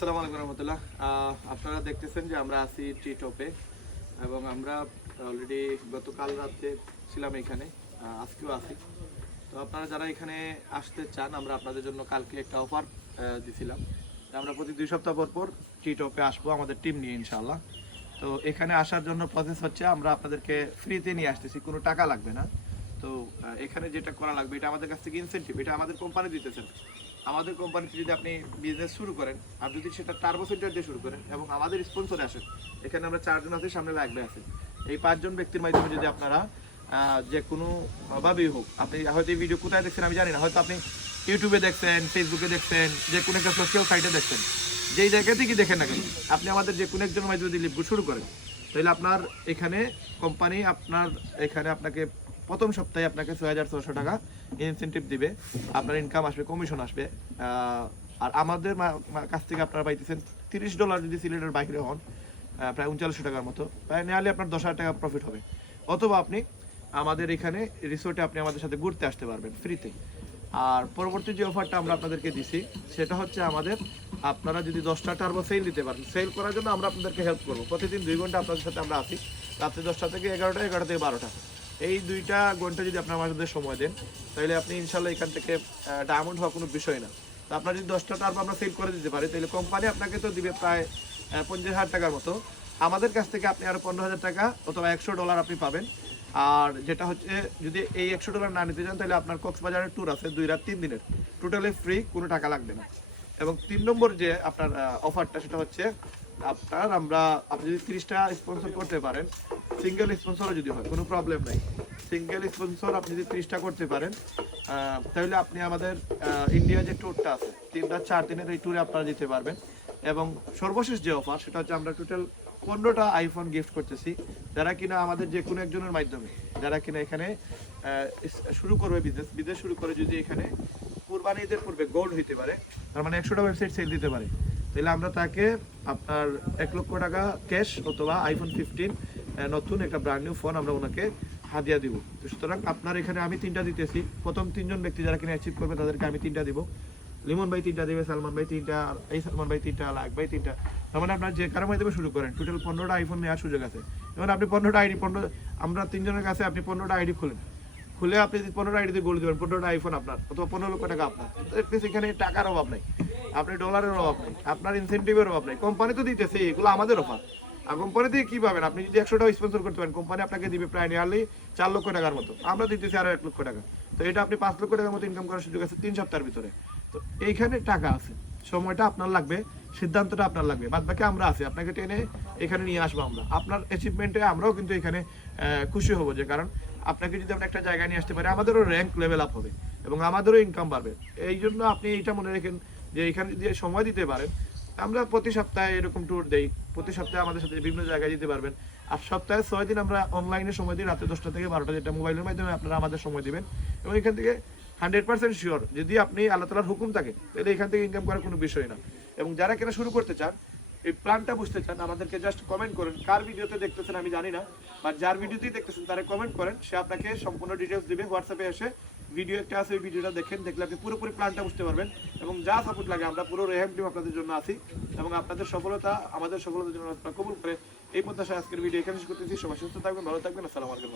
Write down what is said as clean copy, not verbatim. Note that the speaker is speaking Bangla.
আসসালামু আলাইকুম রহমতুল্লাহ। আপনারা দেখতেছেন যে আমরা আছি টি টপে এবং আমরা অলরেডি গতকাল রাতে ছিলাম এখানে, আজকেও আছি। তো আপনারা যারা এখানে আসতে চান, আমরা আপনাদের জন্য কালকে একটা অফার দিছিলাম। আমরা প্রতি 2 সপ্তাহ পর পর টি টপে আসবো আমাদের টিম নিয়ে ইনশাআল্লাহ। তো এখানে আসার জন্য প্রসেস হচ্ছে আমরা আপনাদেরকে ফ্রিতে নিয়ে আসতেছি, কোনো টাকা লাগবে না। তো এখানে যেটা করা লাগবে এটা আমাদের কাছ থেকে ইনসেন্টিভ, এটা আমাদের কোম্পানি দিতেছেন। আমাদের কোম্পানিতে যদি আপনি বিজনেস শুরু করেন আর যদি সেটা টার্বো সেন্টার দিয়ে শুরু করেন এবং আমাদের স্পন্সরে আসেন, এখানে আমরা 4 জন আছি, সামনে ব্যাগ আছে। এই 5 জন ব্যক্তির মাধ্যমে যদি আপনারা যে কোনো ভাবেই হোক, আপনি হয়তো এই ভিডিও কোথায় দেখছেন আমি জানি না, হয়তো আপনি ইউটিউবে দেখছেন, ফেসবুকে দেখছেন, যে কোনো একটা সোশ্যাল সাইটে দেখছেন, যেই জায়গা থেকেই দেখেন না কেন, আপনি আমাদের যে কোনো একজনের মাধ্যমে যদি লিভ শুরু করেন, তাহলে আপনার এখানে কোম্পানি আপনাকে প্রথম সপ্তাহে আপনাকে 6,600 টাকা ইনসেন্টিভ দিবে, আপনার ইনকাম আসবে, কমিশন আসবে। আর আমাদের কাছ থেকে আপনারা পাইতেছেন $30 যদি সিলেটের বাইরে হন, প্রায় 3900 টাকার মতো, প্রায় নিয়ারলি আপনার 10,000 টাকা প্রফিট হবে। অথবা আপনি আমাদের এখানে রিসোর্টে আপনি আমাদের সাথে ঘুরতে আসতে পারবেন ফ্রিতে। আর পরবর্তী যে অফারটা আমরা আপনাদেরকে দিছি সেটা হচ্ছে আপনারা যদি 10টা টার্বো সেল দিতে পারেন, সেল করার জন্য আমরা আপনাদেরকে হেল্প করবো। প্রতিদিন 2 ঘন্টা আপনাদের সাথে আমরা আসি, রাত্রে 10টা থেকে 11টা, 11টা থেকে 12টা। এই 2টা ঘন্টা যদি আপনার আমাদের সময় দেন, তাহলে আপনি ইনশাল্লাহ এখান থেকে ডায়মন্ড হওয়া কোনো বিষয় না। তো আপনার যদি 10টা টার্বো আমরা সেল করে দিতে পারি, তাহলে কোম্পানি আপনাকে তো দিবে প্রায় 50,000 টাকার মতো। আমাদের কাছ থেকে আপনি আরও 15,000 টাকা অথবা $100 আপনি পাবেন। আর যেটা হচ্ছে, যদি এই $100 না নিতে চান, তাহলে আপনার কক্সবাজারের ট্যুর আছে 2 রাত 3 দিনের, টোটালি ফ্রি, কোনো টাকা লাগবে না। এবং 3 নম্বর যে আপনার অফারটা, সেটা হচ্ছে আপনি যদি 30টা স্পন্সর করতে পারেন, সিঙ্গেল স্পন্সরও যদি হয় কোনো প্রবলেম নাই, সিঙ্গেল স্পন্সর আপনি যদি 30টা করতে পারেন, তাহলে আপনি আমাদের ইন্ডিয়া যে ট্যুরটা আছে 3 রাত 4 দিনের, এই ট্যুরে আপনারা যেতে পারবেন। এবং সর্বশেষ যে অফার, সেটা হচ্ছে আমরা টোটাল 15টা আইফোন গিফট করতেছি, যারা কিনা আমাদের যে কোনো একজনের মাধ্যমে, যারা কিনা এখানে শুরু করবে বিজনেস শুরু করে, যদি এখানে কুরবানি ঈদের পূর্বে গোল্ড হইতে পারে, তার মানে 100টা ওয়েবসাইট সেল দিতে পারে, তাহলে আমরা তাকে আপনার 1 লক্ষ টাকা ক্যাশ অথবা আইফোন 15 নতুন একটা ব্র্যান্ড নিউ ফোন আমরা ওনাকে হাদিয়া দিব। তো সুতরাং আপনার এখানে আমি 3টা দিতেছি। প্রথম 3 জন ব্যক্তি যারা কিনা অ্যাচিভ করবে, তাদেরকে আমি 3টা দিব। লিমন ভাই 3টা দেবে, সালমান ভাই 3টা, এই সালমান ভাই 3টা, লাখ ভাই 3টা। তার মানে আপনার যে কারো মাধ্যমে শুরু করেন, টোটাল 15টা আইফোন নেওয়ার সুযোগ আছে। যেমন আপনি 15টা আইডি, আমরা 3 জনের কাছে আপনি 15টা আইডি খুলে আপনি 15টা আইডিতে গোল দেবেন, 15টা আইফোন আপনার, অথবা 15 লক্ষ টাকা আপনার। এখানে টাকার অভাব নাই, আপনি ডলারের অভাব নেই, আপনার ইনসেন্টিভের অভাব নেই। কোম্পানি তো দিতেছে, এগুলো আমাদের অফার। আর কোম্পানি থেকে কি পাবেন, আপনি যদি 100টা স্পন্সর করতে পারেন, কোম্পানি আপনাকে দিবে প্রায় নিয়ারলি 4 লক্ষ টাকার মতো, আমরা দিতেছি আরো 1 লক্ষ টাকা। তো এটা আপনি 5 লক্ষ টাকার মতো ইনকাম করার সুযোগ আছে 3 সপ্তাহের ভিতরে। তো এইখানে টাকা আছে, সময়টা আপনার লাগবে, সিদ্ধান্তটা আপনার লাগবে, বাদ বাকি আমরা আছি, আপনাকে টেনে এখানে নিয়ে আসবো আমরা। আপনার অ্যাচিভমেন্টে আমরাও কিন্তু এখানে খুশি হবো, যে কারণ আপনাকে যদি আমরা একটা জায়গায় নিয়ে আসতে পারি, আমাদেরও র্যাঙ্ক লেভেল আপ হবে এবং আমাদেরও ইনকাম বাড়বে। এই জন্য আপনি এইটা মনে রাখেন যে এখানে যদি সময় দিতে পারেন, আমরা প্রতি সপ্তাহে এরকম ট্যুর দেই, প্রতি সপ্তাহে আমাদের সাথে বিভিন্ন জায়গায় যেতে পারবেন। আর সপ্তাহে 6 দিন আমরা অনলাইনে সময় দিই, রাতে 10টা থেকে 12টা, যেটা মোবাইলের মাধ্যমে আপনারা আমাদের সময় দিবেন। এবং এখান থেকে 100% শিওর, যদি আপনি আল্লাহ তাআলার হুকুম থাকে, তাহলে এখান থেকে ইনকাম করার কোনো বিষয় না। এবং যারা কিনা শুরু করতে চান, এই প্ল্যানটা বুঝতে চান, আমাদেরকে জাস্ট কমেন্ট করেন। কার ভিডিওতে দেখতেছেন আমি জানি না, বাট যার ভিডিওতেই দেখতেছেন তারা কমেন্ট করেন, সে আপনাকে সম্পূর্ণ ডিটেলস দিবে। হোয়াটসঅ্যাপে এসে ভিডিও একটা আছে, ওই ভিডিওটা দেখলে আপনি পুরোপুরি প্ল্যানটা বুঝতে পারবেন। এবং যা সাপোর্ট লাগে, আমরা পুরো রেহাম টিম আপনাদের জন্য আছি, এবং আপনাদের সফলতা আমাদের সফলতার জন্য আপনারা কবুল করে এই প্রত্যাশায় আজকের ভিডিও এখানে শেষ করতেছি। সবাই সুস্থ থাকবেন, ভালো থাকবেন। আসসালামু আলাইকুম।